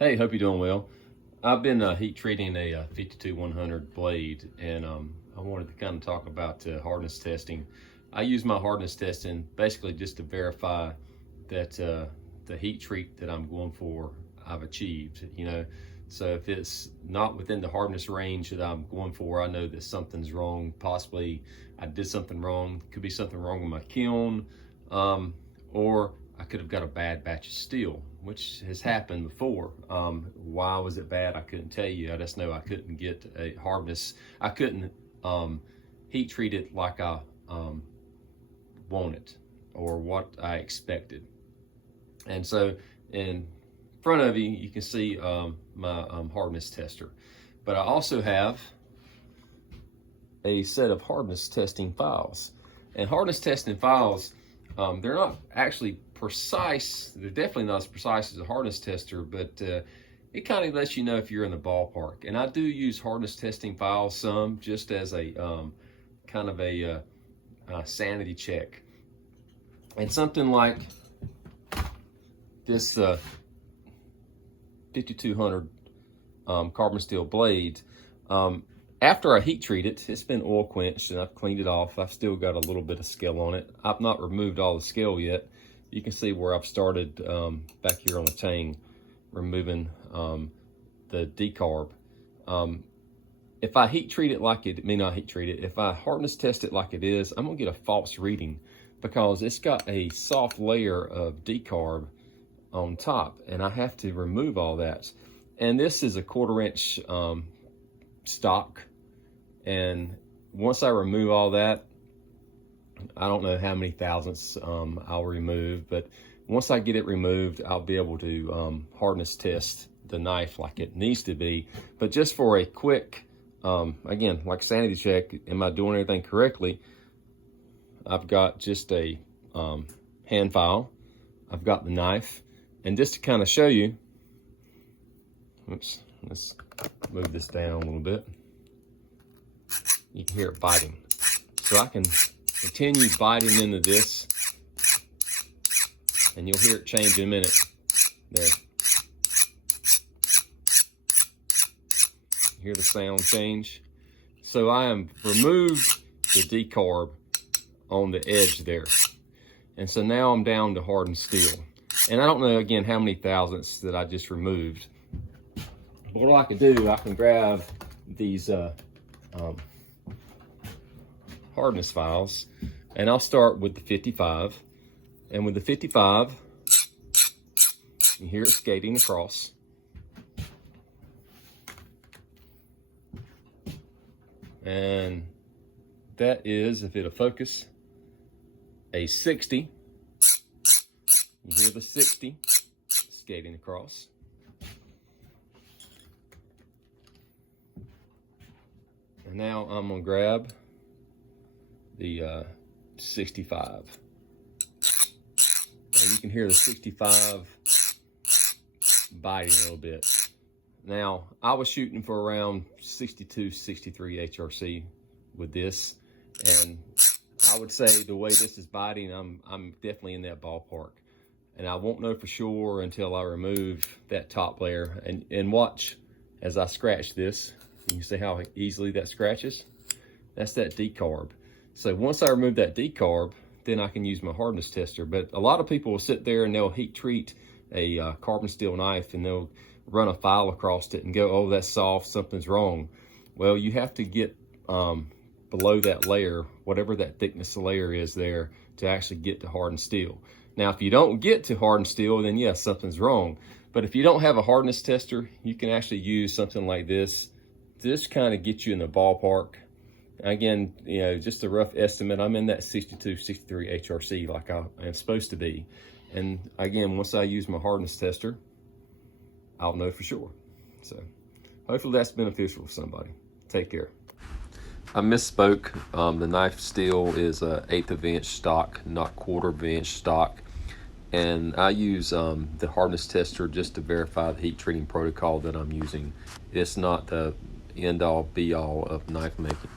Hey, hope you're doing well. I've been heat treating a 52-100 blade, and I wanted to kind of talk about hardness testing. I use my hardness testing basically just to verify that the heat treat that I'm going for, I've achieved. So if it's not within the hardness range that I'm going for, I know that something's wrong. Possibly I did something wrong. Could be something wrong with my kiln, or I could have got a bad batch of steel, which has happened before. Why was it bad? I couldn't tell you. I just know I couldn't get a hardness. I couldn't heat treat it like I wanted or what I expected. And so in front of you, you can see my hardness tester. But I also have a set of hardness testing files. And hardness testing files, they're not actually precise. They're definitely not as precise as a hardness tester, but it kind of lets you know if you're in the ballpark. And I do use hardness testing files some just as a kind of a sanity check. And something like this 5200 carbon steel blade, after I heat treat it, it's been oil quenched and I've cleaned it off. I've still got a little bit of scale on it. I've not removed all the scale yet. You can see where I've started back here on the tang, removing the decarb. If I heat treat it like it, not heat treat it, if I hardness test it like it is, I'm gonna get a false reading because it's got a soft layer of decarb on top and I have to remove all that. And this is a 1/4 inch stock. And once I remove all that, I don't know how many thousandths I'll remove, but once I get it removed, I'll be able to hardness test the knife like it needs to be. But just for a quick, again, like sanity check, am I doing everything correctly? I've got just a hand file. I've got the knife. And just to kind of show you, oops, let's move this down a little bit. You can hear it biting. So I can continue biting into this and you'll hear it change in a minute. There. You hear the sound change? So I have removed the decarb on the edge there. And so now I'm down to hardened steel. And I don't know, again, how many thousandths that I just removed. But what I can do, I can grab these hardness files, and I'll start with the 55. And with the 55, you hear it skating across. And that is, if it'll focus, a 60. You hear the 60 skating across. And now I'm gonna grab the 65. And you can hear the 65 biting a little bit. Now, I was shooting for around 62, 63 HRC with this. And I would say the way this is biting, I'm definitely in that ballpark. And I won't know for sure until I remove that top layer. And watch as I scratch this. You can see how easily that scratches. That's that decarb. So once I remove that decarb, then I can use my hardness tester. But a lot of people will sit there and they'll heat treat a carbon steel knife and they'll run a file across it and go, oh, that's soft, something's wrong. Well, you have to get below that layer, whatever that thickness of layer is there, to actually get to hardened steel. Now, if you don't get to hardened steel, then yes, something's wrong. But if you don't have a hardness tester, you can actually use something like this. This kind of gets you in the ballpark. Again, just a rough estimate, I'm in that 62, 63 HRC like I am supposed to be. And again, once I use my hardness tester, I'll know for sure. So hopefully that's beneficial for somebody. Take care. I misspoke. The knife steel is a 1/8 of an inch stock, not 1/4 of an inch stock. And I use the hardness tester just to verify the heat treating protocol that I'm using. It's not the end all be all of knife making.